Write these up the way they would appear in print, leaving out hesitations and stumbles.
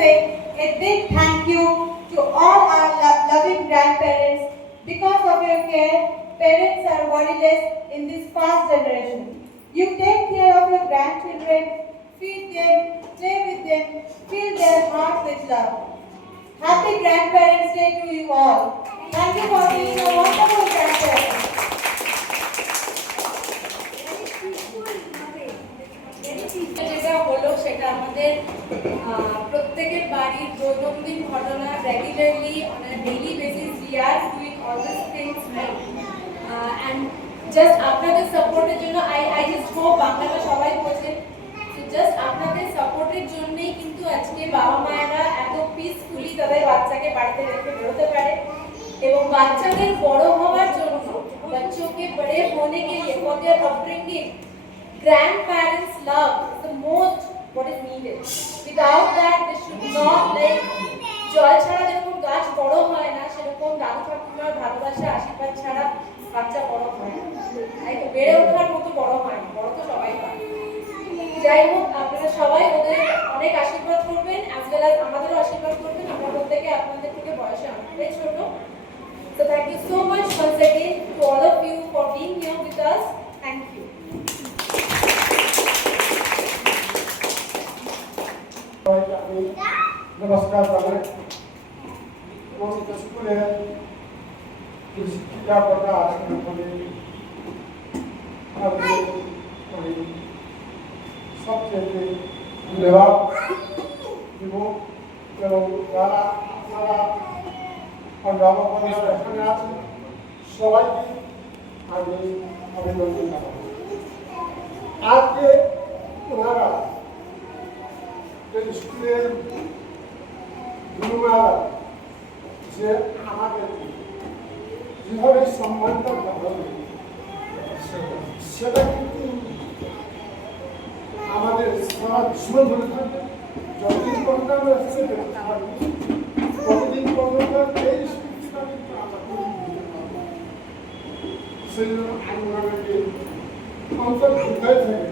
say a big thank you to all our loving grandparents. Because of your care, parents are worryless in this fast generation. You take care of your grandchildren, feed them, play with them, fill their hearts with love. Happy Grandparents Day to you all. Thank you for being a wonderful grandparent. যেটা হলো সেটা আমাদের প্রত্যেকের বাড়ির দৈনন্দিন ঘটনা regularly on a daily basis we are doing all this things and just আপনাদের সাপোর্টের জন্য আই জাস্ট হোপ বাংলাটা সবাই বোঝেন জাস্ট আপনাদের সাপোর্টের জন্যই কিন্তু আজকে বাবা মায়েরা এত পিসফুলি তাদের বাচ্চাকে বাড়িতে রেখে বেরোতে পারে এবং বাচ্চাদের বড় হওয়ার জন্য বাচ্চাকে বড়ে होने के लिए for their upbringing grandparents love is the most what is needed. Without that they should not like জল ছাড়া যেরকম গাছ বড় হয় না সেরকম দাদু ঠাকুমার ভালোবাসা আশীর্বাদ ছাড়া বাচ্চা বড় হয় না তাই তো বেড়ে ওঠার মতো বড় হয় না বড় তো সবাই হয় যাই হোক আপনারা সবাই ওদের অনেক আশীর্বাদ করবেন as well as আমাদেরও আশীর্বাদ করবেন আমরা প্রত্যেকে আপনাদের থেকে বয়সে অনেকটাই ছোট so thank you so much once again to all of you for being here with us thank you नमस्कार এবং স্কুলের শিক্ষিকা কথা আসলে সবচেয়ে ধন্যবাদ এবং যারা আপনারা অভিভাবক এখানে আছেন সবাইকে আমি অভিনন্দন জানাই আজকে ওনারা স্কুলের গুরুরা যে আমাদের যেভাবে সম্মানটা দেখাবে সেটা কিন্তু আমাদের সারা জীবন ধরে থাকবে যতদিন পর্যন্ত আমরা এসে দেখতে পারি ততদিন পর্যন্ত এই স্মৃতিটা কিন্তু আমরা সেই জন্য আমি ওনাদেরকে অন্তর হৃদয় থেকে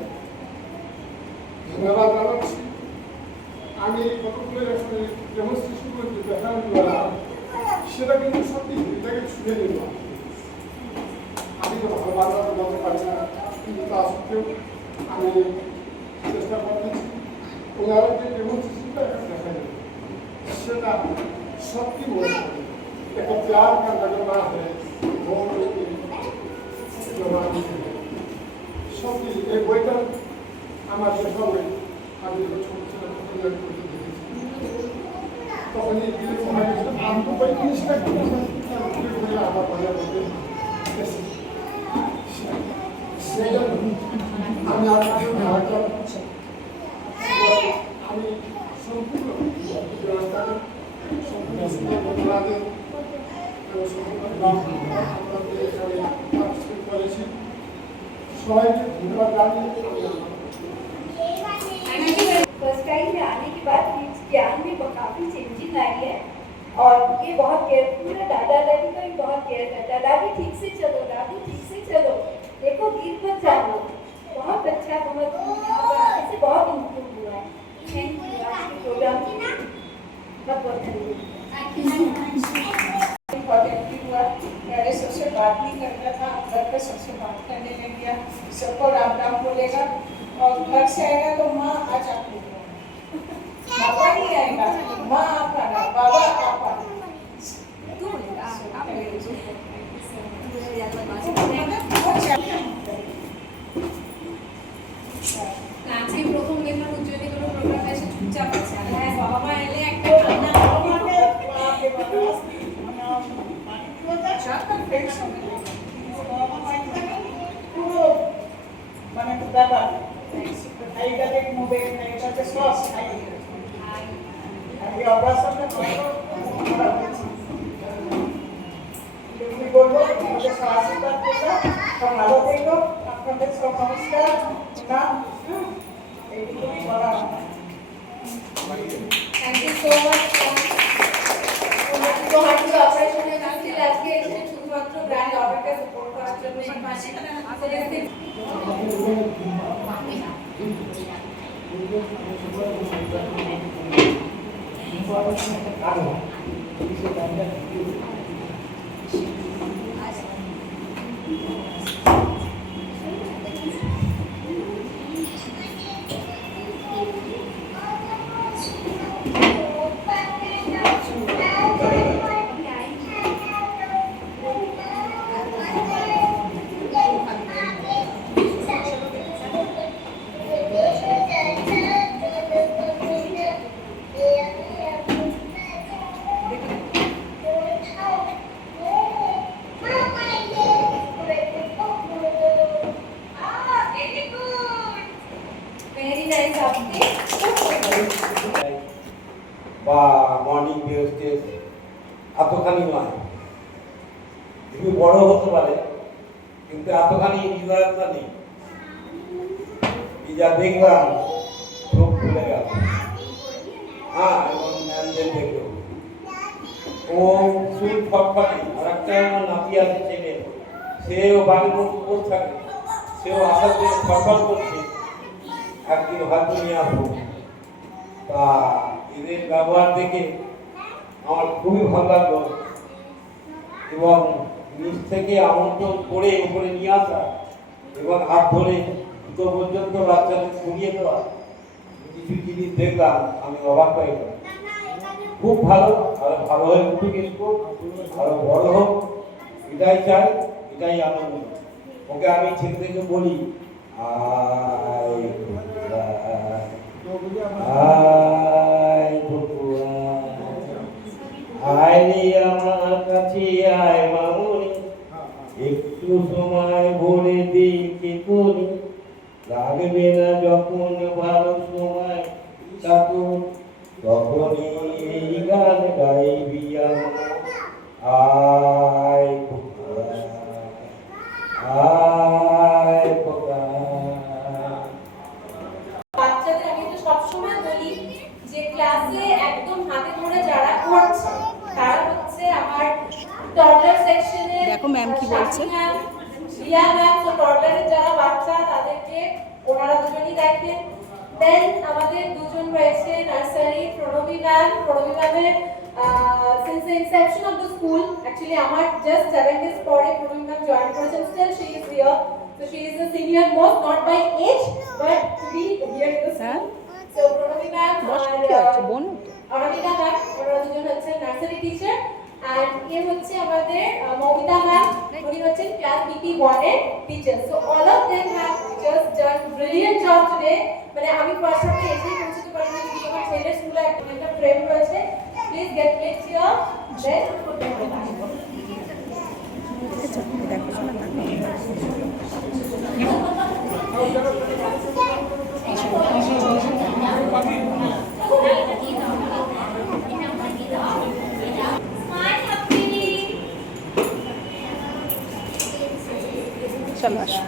ধন্যবাদ জানাচ্ছি আমি কতগুলো ডেমনস্ট্রেশন করতে দেখানোর দ্বারা সেটা কিন্তু সত্যি হৃদয়কে ছুঁয়ে নিল আমি তো ভালো বাংলাতে বলতে পারি না কিন্তু তা সত্ত্বেও আমি চেষ্টা করতেছি ওনারা যে ডেমনস্ট্রেশনটা এখানে দেখা যাবে সেটা সত্যি মনে করি একটা প্যার का लगना है সত্যি এই বইটা আমার শেখা বই আমি ছোট ছোট তখন এই আন্তর্জাতিক জিনিসটা আমার বাজার মধ্যে আমি আমি সম্পূর্ণ করেছি সবাইকে ধন্যবাদ জানিয়ে फर्स्ट टाइम में आने के बाद ज्ञान में काफी चेंजिंग आई है और ये बहुत केयरफुल है दादा दादी का भी बहुत केयर करता है दादी ठीक से चलो दादू ठीक से चलो देखो गिर मत जाओ बहुत अच्छा बहुत यहाँ पर आने से बहुत इम्प्रूव हुआ है थैंक यू आज के प्रोग्राम के बहुत बहुत इम्पोर्टेंटली हुआ मेरे सबसे बात नहीं करता था घर पे सबसे बात करने लग गया सबको राम राम बोलेगा और घर से आएगा तो माँ आज आप पापा नहीं आएगा माँ आप आना बाबा आप आना আজকে প্রথম দেখলাম উজ্জ্বলি কোনো প্রোগ্রামে এসে চুপচাপ আছে হ্যাঁ বাবা মা এলে একটা ঠান্ডা মানে ব্যাপার এইটাতে মোবাইল এইটাতে সস খাই আমি অপারেশনটা করা হয়েছে তুমি বলবো আমাদের আশীর্বাদ করো সব ভালো থেকো আপনাদের সব নমস্কার না এইটুকুই বলা থ্যাংক ইউ সো মাচ তো হার্ট অপারেশনে নাছিল আজকে এসে শুধুমাত্র ব্র্যান্ড অর্ডারটা সাপোর্ট করার জন্য এই পাশে Very nice update. বা মর্নিং বেস্টেজ এতখানি নয়, একটু বড় হতে পারে কিন্তু এতখানি হৃদয়তা নেই। এই যা দেখলাম চোখ খুলে গেল। হ্যাঁ, এবং ম্যামদের দেখলো ও চুল ফটফটে, আর একটা আমার নাতি আছে ছেলে, সেও বাড়ির মধ্যে বসে থাকে, সেও আসার জন্য ফটফট করছে, একদিন হয়তো নিয়ে আসবো। তা এদের ব্যবহার দেখে আমার খুবই ভালো লাগলো এবং নিচ থেকে আমন্ত্রণ করে উপরে নিয়ে আসা এবং হাত ধরে দুটো পর্যন্ত বাচ্চাদের ছড়িয়ে দেওয়া, কিছু জিনিস দেখলাম, আমি অবাক হয়ে গেলাম। খুব ভালো, আরো ভালো হয়ে উঠুক, কিন্তু আরো বড় হোক, এটাই চাই, এটাই আনন্দ। ওকে আমি ছেলে থেকে বলি আয় আয় বকুয়া, আয় রে আমার কাছে আয় মামুনি, একটু সময় ভরে দেখে করি, লাগবে না যখন ভালো সময় তখনই এই গান গাইবি আমার। আয় বকুয়া, আয় বকুয়া। বাচ্চাদের আমি তো সবসময় বলি যে ক্লাসে একদম হাতে ধরে যারা পড়ছে তারা হচ্ছে আমার টডলার সেকশনে। দেখো ম্যাম কি বলছে। রিয়া ম্যাম, তো টডলারের যারা বাচ্চা তাদেরকে ওনারা দুজনই দেখেন। দেন আমাদের দুজন রয়েছে নার্সারি, প্রণবী ম্যামের since the inception of the school, actually আমার just 7 days পরে প্রণবী ম্যাম জয়েন করেছেন, still she is here, so she is the senior most, not by age but to be here in the school. So Pranabi ma'am আর Anamika ma'am, ওনারা দুজন হচ্ছে nursery teacher. and এ হচ্ছে আমাদের Moumita ma'am, উনি হচ্ছেন ক্লাস BP1 এর teacher. so all of them have just done brilliant job today. মানে আমি পার্সোনালি এসেই পৌঁছতে পারিনি, কিন্তু আমার ছেলের স্কুলে একটা ফ্রেম রয়েছে। প্লিজ গেট প্লেস হিয়ার, দেন দেখো শোনা চলো আসো।